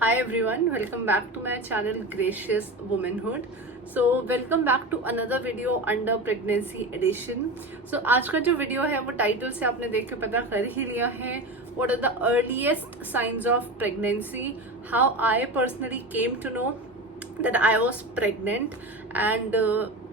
Hi everyone, welcome back to my channel Gracious Womanhood. So welcome back to another video under pregnancy edition. So आज का जो video है वो title से आपने देख के पता कर ही लिया है. What are the earliest signs of pregnancy? How I personally came to know that I was pregnant and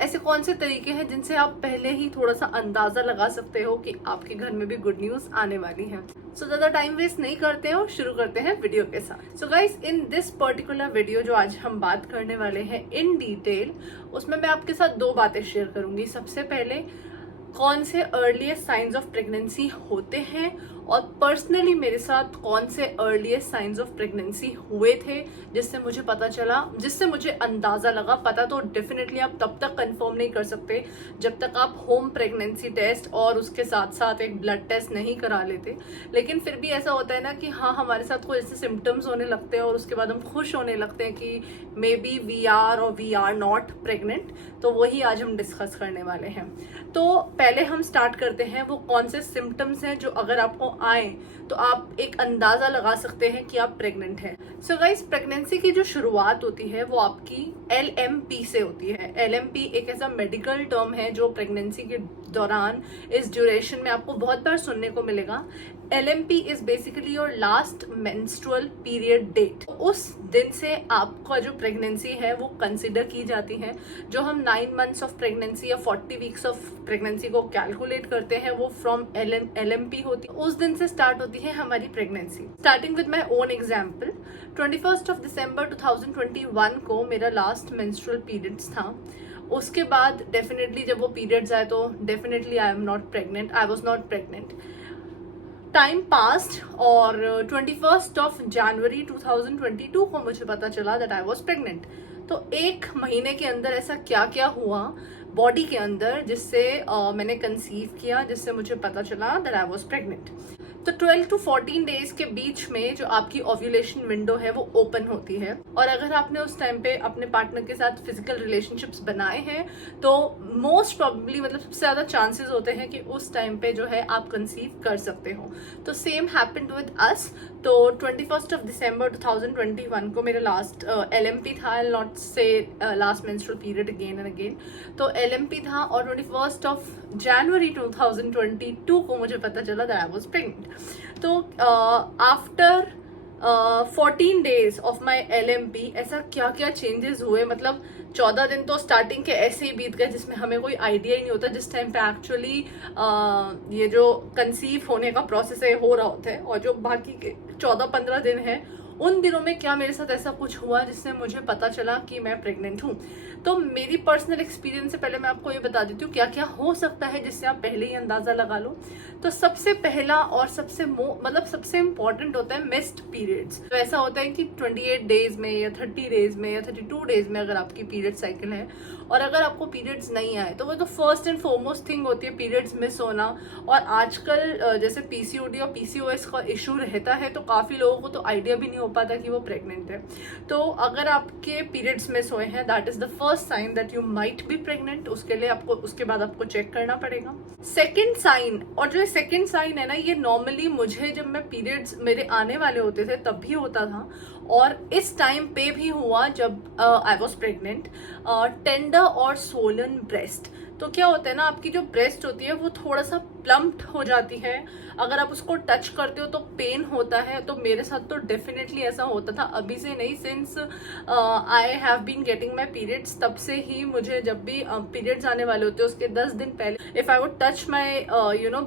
ऐसे कौन से तरीके हैं जिनसे आप पहले ही थोड़ा सा अंदाजा लगा सकते हो कि आपके घर में भी गुड न्यूज आने वाली है. सो ज्यादा टाइम वेस्ट नहीं करते हो, शुरू करते हैं वीडियो के साथ. So guys, in this particular video जो आज हम बात करने वाले हैं इन डिटेल, उसमें मैं आपके साथ दो बातें शेयर करूंगी. सबसे पहले कौन से अर्लीस्ट साइंस ऑफ प्रेगनेंसी होते हैं और पर्सनली मेरे साथ कौन से अर्लीस्ट साइंस ऑफ प्रेगनेंसी हुए थे जिससे मुझे पता चला, जिससे मुझे अंदाजा लगा. पता तो डेफिनेटली आप तब तक कंफर्म नहीं कर सकते जब तक आप होम प्रेगनेंसी टेस्ट और उसके साथ साथ एक ब्लड टेस्ट नहीं करा लेते. लेकिन फिर भी ऐसा होता है ना कि हाँ, हमारे साथ कोई ऐसे सिम्टम्स होने लगते हैं और उसके बाद हम खुश होने लगते हैं कि मे बी वी आर और वी आर नॉट प्रेग्नेंट. तो वही आज हम डिस्कस करने वाले हैं. तो पहले हम स्टार्ट करते हैं वो कौन से सिम्टम्स हैं जो अगर आपको आए तो आप एक अंदाजा लगा सकते हैं कि आप प्रेग्नेंट हैं. सो गाइस, प्रेगनेंसी की जो शुरुआत होती है वो आपकी LMP से होती है. LMP एक ऐसा मेडिकल टर्म है जो प्रेगनेंसी के दौरान इस ड्यूरेशन में आपको बहुत बार सुनने को मिलेगा. LMP is basically your last menstrual period date. उस दिन से आपका जो प्रेगनेंसी है वो कंसिडर की जाती है. जो हम 9 मंथ्स ऑफ प्रेगनेंसी या 40 वीक्स ऑफ प्रेगनेंसी को कैलकुलेट करते हैं वो फ्रॉम LMP होती है. उस दिन से स्टार्ट होती है हमारी pregnancy. Starting with my own example, 21 of December 2021 को मेरा लास्ट मेंस्ट्रुअल पीरियड्स था. उसके बाद डेफिनेटली जब वो पीरियड्स आए तो definitely I am not pregnant, I was not pregnant. Time past और 21 ऑफ जनवरी 2022 को मुझे पता चला दैट आई वॉज प्रेग्नेंट. तो एक महीने के अंदर ऐसा क्या क्या हुआ बॉडी के अंदर जिससे मैंने कंसीव किया, जिससे मुझे पता चला दैट आई वॉज प्रेग्नेंट. तो 12 to 14 डेज के बीच में जो आपकी ओव्यूलेशन विंडो है वो ओपन होती है. और अगर आपने उस टाइम पे अपने पार्टनर के साथ फिजिकल रिलेशनशिप्स बनाए हैं तो मोस्ट प्रोबेबली, मतलब सबसे ज्यादा चांसेस होते हैं कि उस टाइम पे जो है आप कंसीव कर सकते हो. तो सेम हैपेंड विद अस. तो 21 ऑफ दिसंबर 2021 को मेरा लास्ट LMP था. आई नॉट से last menstrual period again and again. तो LMP था और 21 ऑफ जनवरी 2022 को मुझे पता चला दैट आई वाज प्रेग्नेंट. तो after 14 days of my LMP ऐसा क्या क्या चेंजेस हुए. मतलब 14 दिन तो स्टार्टिंग के ऐसे ही बीत गए जिसमें हमें कोई आइडिया ही नहीं होता जिस टाइम पे एक्चुअली ये जो कंसीव होने का प्रोसेस है हो रहा होता है. और जो बाकी के 14-15 दिन है उन दिनों में क्या मेरे साथ ऐसा कुछ हुआ जिससे मुझे पता चला कि मैं प्रेग्नेंट हूँ. तो मेरी पर्सनल एक्सपीरियंस से पहले मैं आपको ये बता देती हूँ क्या क्या हो सकता है जिससे आप पहले ही अंदाजा लगा लो. तो सबसे पहला और सबसे इम्पोर्टेंट होता है मिस्ड पीरियड्स. तो ऐसा होता है कि 28 डेज में या 30 डेज में या 32 डेज में अगर आपकी पीरियड साइकिल है और अगर आपको पीरियड्स नहीं आए तो वो तो फर्स्ट एंड फॉरमोस्ट थिंग होती है पीरियड्स मिस होना. और आजकल जैसे PCOD और PCOS का इशू रहता है तो काफी लोगों को तो आइडिया भी नहीं हो पाता कि वो प्रेग्नेंट है. तो अगर आपके पीरियड्स मिस हुए हैं that is the first sign that you might be pregnant. उसके बाद आपको चेक करना पड़ेगा. सेकेंड साइन, और जो सेकेंड साइन है ना, ये नॉर्मली मुझे जब मैं पीरियड्स मेरे आने वाले होते थे तब भी होता था और इस टाइम पे भी हुआ जब आई वॉज प्रेग्नेंट. टेंडर और सोलन ब्रेस्ट. तो क्या होता है ना, आपकी जो ब्रेस्ट होती है वो थोड़ा सा प्लम्प्ड हो जाती है. अगर आप उसको टच करते हो तो पेन होता है. तो मेरे साथ तो डेफिनेटली ऐसा होता था, अभी से नहीं, since I have been getting my periods. तब से ही मुझे जब भी पीरियड्स आने वाले होते हैं उसके 10 दिन पहले if I would touch my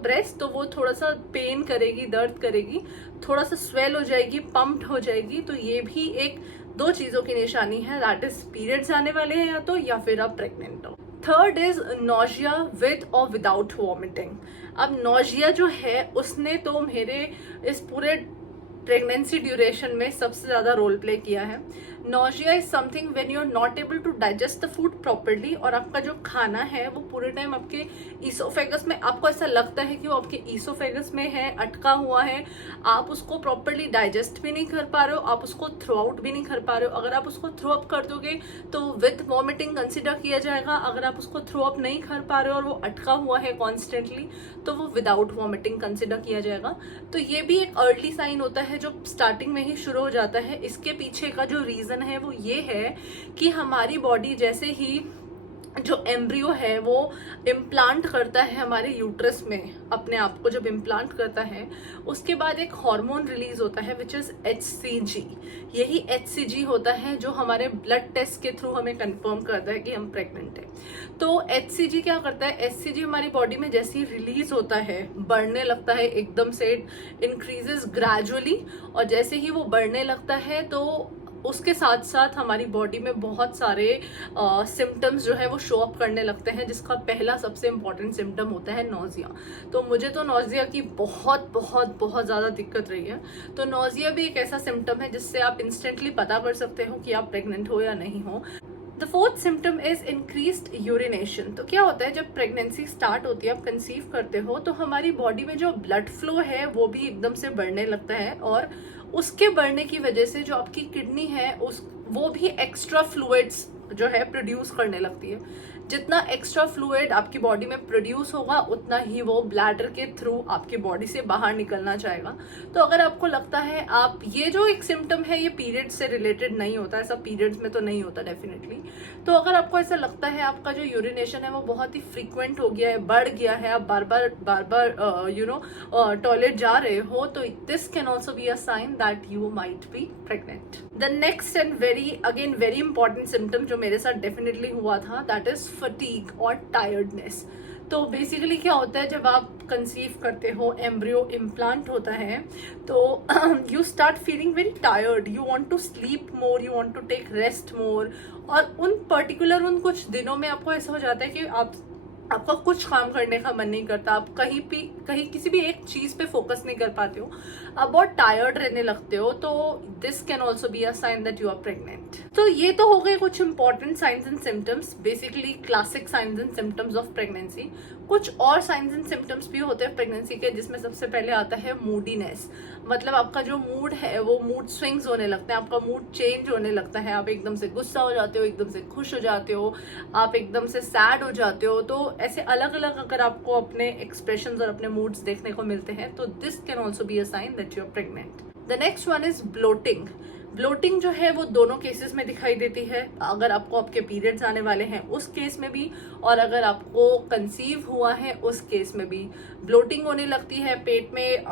breast तो वो थोड़ा सा पेन करेगी, दर्द करेगी, थोड़ा सा स्वेल हो जाएगी, पम्प्ड हो जाएगी. तो ये भी एक दो चीजों की निशानी है, दैट इज पीरियड्स आने वाले हैं या फिर आप प्रेग्नेंट हो. थर्ड इज नोजिया विद और विदाउट वॉमिटिंग. अब नोजिया जो है उसने तो मेरे इस पूरे प्रेगनेंसी ड्यूरेशन में सबसे ज्यादा रोल प्ले किया है. Nausea is something when you are not able to digest the food properly और आपका जो खाना है वो पूरे टाइम आपके ईसोफेगस में, आपको ऐसा लगता है कि वो आपके ईसोफेगस में है, अटका हुआ है. आप उसको प्रॉपर्ली डाइजेस्ट भी नहीं कर पा रहे हो, आप उसको थ्रो आउट भी नहीं कर पा रहे हो. अगर आप उसको थ्रो अप कर दोगे तो विथ वॉमिटिंग कंसिडर किया जाएगा. अगर आप उसको थ्रो अप नहीं कर पा रहे हो और वो अटका हुआ है कॉन्स्टेंटली तो वो विदाउट वॉमिटिंग कंसिडर किया जाएगा. तो ये भी एक अर्ली साइन होता है है जो स्टार्टिंग में ही शुरू हो जाता है, इसके पीछे का जो रीजन है वो ये है कि हमारी बॉडी जैसे ही जो एम्ब्रियो है वो इम्प्लांट करता है हमारे यूट्रस में, अपने आप को जब इम्प्लांट करता है उसके बाद एक हार्मोन रिलीज होता है विच इज HCG। यही HCG होता है जो हमारे ब्लड टेस्ट के थ्रू हमें कंफर्म करता है कि हम प्रेग्नेंट हैं। तो HCG क्या करता है, HCG हमारी बॉडी में जैसे ही रिलीज होता है बढ़ने लगता है, एकदम से इंक्रीजेस ग्रेजुअली, और जैसे ही वो बढ़ने लगता है तो उसके साथ साथ हमारी बॉडी में बहुत सारे सिम्टम्स जो है वो शो अप करने लगते हैं, जिसका पहला सबसे इम्पॉर्टेंट सिम्टम होता है नोजिया। तो मुझे तो नोजिया की बहुत बहुत बहुत ज़्यादा दिक्कत रही है। तो नोजिया भी एक ऐसा सिम्टम है जिससे आप इंस्टेंटली पता कर सकते हो कि आप प्रेग्नेंट हो या नहीं हो। The fourth symptom is increased urination. तो क्या होता है, जब प्रेगनेंसी स्टार्ट होती है, आप कंसीव करते हो, तो हमारी बॉडी में जो ब्लड फ्लो है वो भी एकदम से बढ़ने लगता है, और उसके बढ़ने की वजह से जो आपकी किडनी है वो भी एक्स्ट्रा फ्लूइड्स जो है प्रोड्यूस करने लगती है। जितना एक्स्ट्रा फ्लूइड आपकी बॉडी में प्रोड्यूस होगा उतना ही वो ब्लैडर के थ्रू आपकी बॉडी से बाहर निकलना चाहेगा। तो अगर आपको लगता है आप, ये जो एक सिम्टम है ये पीरियड से रिलेटेड नहीं होता, ऐसा पीरियड्स में तो नहीं होता डेफिनेटली। तो अगर आपको ऐसा लगता है आपका जो यूरिनेशन है वो बहुत ही फ्रीक्वेंट हो गया है, बढ़ गया है, आप बार बार टॉयलेट जा रहे हो, तो this can also be a sign that you might be pregnant. The next and very important symptom जो मेरे साथ डेफिनेटली हुआ था, दैट इज फटीग और टायर्डनेस। तो बेसिकली क्या होता है, जब आप कंसीव करते हो, एम्ब्रियो इम्प्लांट होता है, तो you start feeling very tired, you want to sleep more, you want to take rest more, और उन कुछ दिनों में आपको ऐसा हो जाता है कि आपका कुछ काम करने का मन नहीं करता, आप कहीं किसी भी एक चीज पे फोकस नहीं कर पाते हो, आप बहुत टायर्ड रहने लगते हो। तो this can also be a sign that you are pregnant. तो ये तो हो गए कुछ important signs and symptoms, basically classic signs and symptoms of pregnancy. कुछ और साइंस एंड सिम्टम्स भी होते हैं प्रेगनेंसी के, जिसमें सबसे पहले आता है मूडीनेस। मतलब आपका जो मूड है वो मूड स्विंग्स होने लगते हैं, आपका मूड चेंज होने लगता है, आप एकदम से गुस्सा हो जाते हो, एकदम से खुश हो जाते हो, आप एकदम से सैड हो जाते हो। तो ऐसे अलग अलग अगर आपको अपने एक्सप्रेशंस और अपने मूड्स देखने को मिलते हैं तो this can also be a sign that you are pregnant. The next one is bloating. Bloating जो है वो दोनों केसेस में दिखाई देती है, अगर आपको आपके पीरियड्स आने वाले हैं उस केस में भी, और अगर आपको कंसीव हुआ है उस केस में भी ब्लोटिंग होने लगती है, पेट में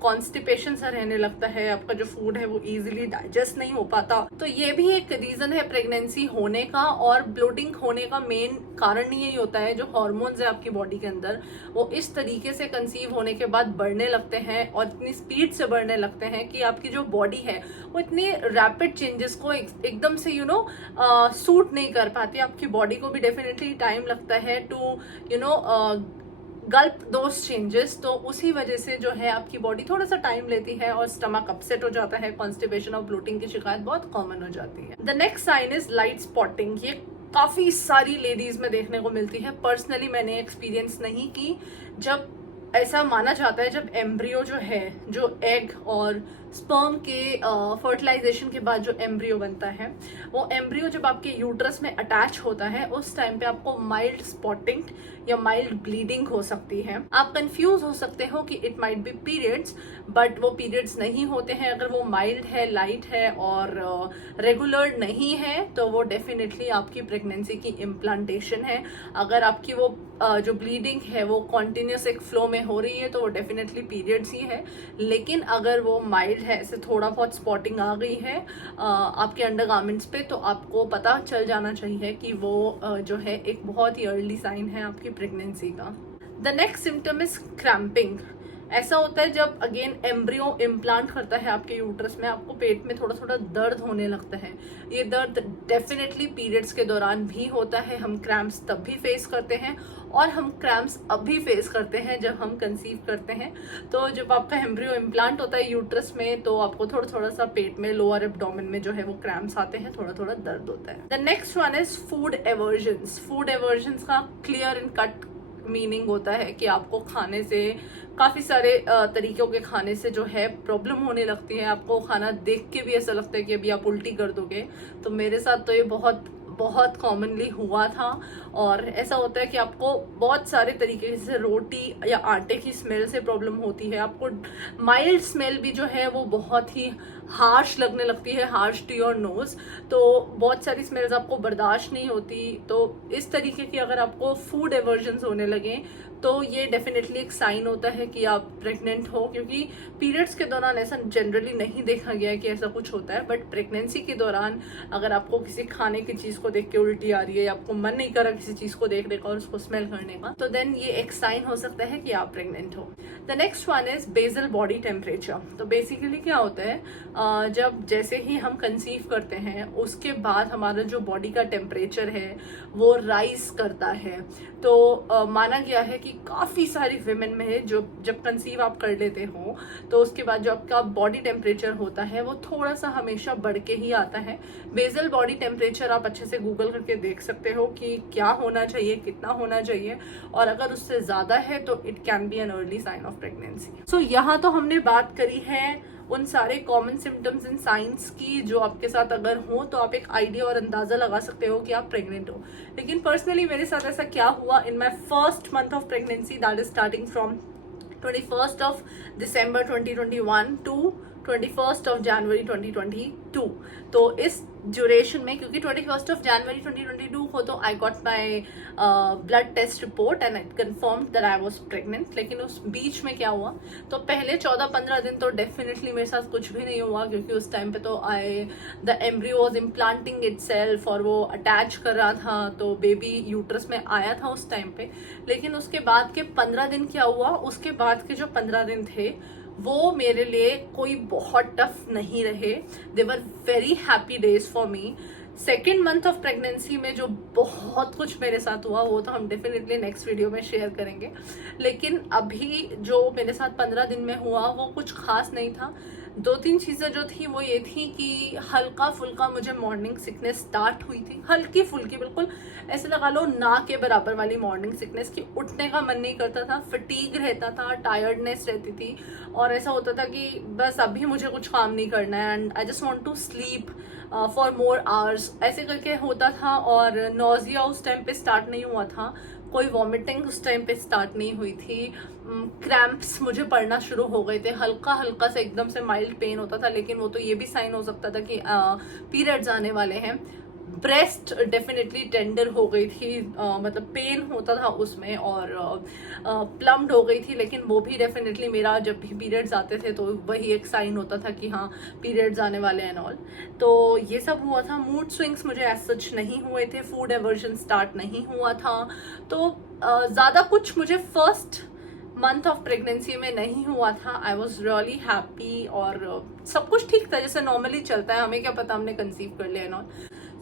कॉन्स्टिपेशन सा रहने लगता है, आपका जो फूड है वो इजीली डाइजेस्ट नहीं हो पाता। तो ये भी एक रीजन है प्रेगनेंसी होने का। और ब्लोटिंग होने का मेन कारण यही होता है, जो हार्मोन्स है आपकी बॉडी के अंदर वो इस तरीके से कंसीव होने के बाद बढ़ने लगते हैं, और इतनी स्पीड से बढ़ने लगते हैं कि आपकी जो बॉडी है वो इतनी रैपिड चेंजेस को एकदम से सूट नहीं कर पाती। आपकी बॉडी को भी डेफिनेटली टाइम लगता है टू गल्प दोस चेंजेस। तो उसी वजह से जो है आपकी बॉडी थोड़ा सा टाइम लेती है और स्टमक अपसेट हो जाता है, कॉन्स्टिपेशन और ब्लोटिंग की शिकायत बहुत कॉमन हो जाती है। The next sign is light spotting. ये काफी सारी लेडीज में देखने को मिलती है, पर्सनली मैंने एक्सपीरियंस नहीं की। जब ऐसा माना जाता है, जब एम्ब्रियो जो है, जो एग और स्पर्म के फर्टिलाइजेशन के बाद जो एम्ब्रियो बनता है, वो एम्ब्रियो जब आपके यूट्रस में अटैच होता है उस टाइम पे आपको माइल्ड स्पॉटिंग या माइल्ड ब्लीडिंग हो सकती है। आप कंफ्यूज हो सकते हो कि it might be periods, but वो पीरियड्स नहीं होते हैं। अगर वो माइल्ड है, लाइट है और रेगुलर नहीं है तो वो डेफिनेटली आपकी प्रेगनेंसी की इम्प्लांटेशन है। अगर आपकी वो जो ब्लीडिंग है वो कॉन्टिन्यूस एक फ्लो में हो रही है तो वो डेफिनेटली पीरियड्स ही है। लेकिन अगर वो माइल्ड है, ऐसे थोड़ा बहुत स्पॉटिंग आ गई है आपके अंडरगारमेंट्स पे, तो आपको पता चल जाना चाहिए कि वो जो है एक बहुत ही अर्ली साइन है आपकी प्रेगनेंसी का। The next symptom is cramping. ऐसा होता है जब अगेन एम्ब्रियो इम्प्लांट करता है आपके यूट्रस में, आपको पेट में थोड़ा थोड़ा दर्द होने लगता है। ये दर्द डेफिनेटली पीरियड्स के दौरान भी होता है, हम क्रैम्प्स तब भी फेस करते हैं, और हम क्रैम्प्स अब भी फेस करते हैं जब हम कंसीव करते हैं। तो जब आपका एम्ब्रियो इम्प्लांट होता है यूट्रस में तो आपको थोड़ा थोड़ा सा पेट में, लोअर एब्डोमेन में जो है वो क्रैम्प्स आते हैं, थोड़ा थोड़ा दर्द होता है। The next one is food aversions. Food aversions का क्लियर एंड कट मीनिंग होता है कि आपको खाने से, काफी सारे तरीकों के खाने से जो है प्रॉब्लम होने लगती है। आपको खाना देख के भी ऐसा लगता है कि अभी आप उल्टी कर दोगे। तो मेरे साथ तो ये बहुत बहुत कॉमनली हुआ था। और ऐसा होता है कि आपको बहुत सारे तरीके से रोटी या आटे की स्मेल से प्रॉब्लम होती है, आपको माइल्ड स्मेल भी जो है वो बहुत ही हार्श लगने लगती है, हार्श टू योर नोज। तो बहुत सारी स्मेल्स आपको बर्दाश्त नहीं होती। तो इस तरीके की अगर आपको फूड एवर्जन्स होने लगे तो ये डेफिनेटली एक साइन होता है कि आप प्रेग्नेंट हो, क्योंकि पीरियड्स के दौरान ऐसा जनरली नहीं देखा गया है कि ऐसा कुछ होता है। बट प्रेगनेंसी के दौरान अगर आपको किसी खाने की चीज को देख के उल्टी आ रही है या आपको मन नहीं कर रहा किसी चीज को देखने का और उसको स्मेल करने का, तो देन ये एक साइन हो सकता है कि आप प्रेग्नेंट हो। The next one is basal body temperature. तो बेसिकली क्या होता है, जब जैसे ही हम कंसीव करते हैं उसके बाद हमारा जो बॉडी का टेम्परेचर है वो राइज करता है। तो माना गया है कि काफी सारी विमेन में जो जब कंसीव आप कर लेते हो तो उसके बाद जो आपका बॉडी टेम्परेचर होता है वो थोड़ा सा हमेशा बढ़ के ही आता है। बेसल बॉडी टेम्परेचर आप अच्छे से गूगल करके देख सकते हो कि क्या होना चाहिए, कितना होना चाहिए, और अगर उससे ज्यादा है तो it can be an early sign of pregnancy. So यहाँ तो हमने बात करी है उन सारे कॉमन सिम्टम्स एंड साइंस की जो आपके साथ अगर हो तो आप एक आइडिया और अंदाजा लगा सकते हो कि आप प्रेग्नेंट हो। लेकिन पर्सनली मेरे साथ ऐसा क्या हुआ in my first month of pregnancy, that is starting from 21st of December 2021 to 21st of January 2022। तो इस ड्यूरेशन में, क्योंकि 21st of January 2022 को तो I got my blood test report and it confirmed that I was pregnant. लेकिन उस बीच में क्या हुआ, तो पहले 14-15 दिन तो डेफिनेटली मेरे साथ कुछ भी नहीं हुआ, क्योंकि उस टाइम पे तो the embryo was implanting itself और वो अटैच कर रहा था, तो बेबी यूट्रस में आया था उस टाइम पे। लेकिन उसके बाद के 15 दिन क्या हुआ, उसके बाद के जो 15 दिन थे वो मेरे लिए कोई बहुत टफ नहीं रहे। They were very happy days for me. Second month of pregnancy में जो बहुत कुछ मेरे साथ हुआ वो तो हम डेफिनेटली नेक्स्ट वीडियो में शेयर करेंगे। लेकिन अभी जो मेरे साथ 15 दिन में हुआ वो कुछ खास नहीं था। 2-3 चीजें जो थी वो ये थी कि हल्का फुल्का मुझे मॉर्निंग सिकनेस स्टार्ट हुई थी, हल्की फुल्की, बिल्कुल ऐसे लगा लो ना के बराबर वाली मॉर्निंग सिकनेस की। उठने का मन नहीं करता था, फटीग रहता था, टायर्डनेस रहती थी, और ऐसा होता था कि बस अभी मुझे कुछ काम नहीं करना है and I just want to sleep for more hours, ऐसे करके होता था। और नोजिया उस टाइम पे स्टार्ट नहीं हुआ था, कोई वॉमिटिंग उस टाइम पे स्टार्ट नहीं हुई थी, क्रैम्प्स मुझे पड़ना शुरू हो गए थे, हल्का हल्का से एकदम से माइल्ड पेन होता था, लेकिन वो तो ये भी साइन हो सकता था कि पीरियड्स आने वाले हैं। ब्रेस्ट डेफिनेटली टेंडर हो गई थी, मतलब पेन होता था उसमें, और प्लम्ड हो गई थी, लेकिन वो भी डेफिनेटली मेरा जब भी पीरियड्स आते थे तो वही एक साइन होता था कि हाँ पीरियड्स आने वाले हैं ऑल। तो ये सब हुआ था। मूड स्विंग्स मुझे एज सच नहीं हुए थे, फूड एवर्जन स्टार्ट नहीं हुआ था, तो ज़्यादा कुछ मुझे फर्स्ट मंथ ऑफ प्रेगनेंसी में नहीं हुआ था। आई वॉज रियली हैप्पी और सब कुछ ठीक था जैसे नॉर्मली चलता है, हमें क्या पता हमने कंसीव कर लिया and all.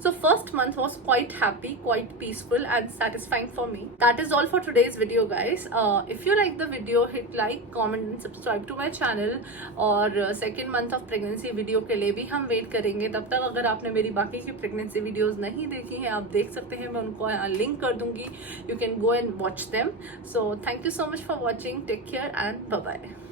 So first month was quite happy, quite peaceful and satisfying for me. That is all for today's video, guys. If you like the video, hit like, comment and subscribe to my channel. और second month of pregnancy video के लिए भी हम wait करेंगे। तब तक अगर आपने मेरी बाकी की pregnancy videos नहीं देखी हैं आप देख सकते हैं, मैं उनको लिंक कर दूंगी, you can go and watch them. So thank you so much for watching. Take care and bye bye.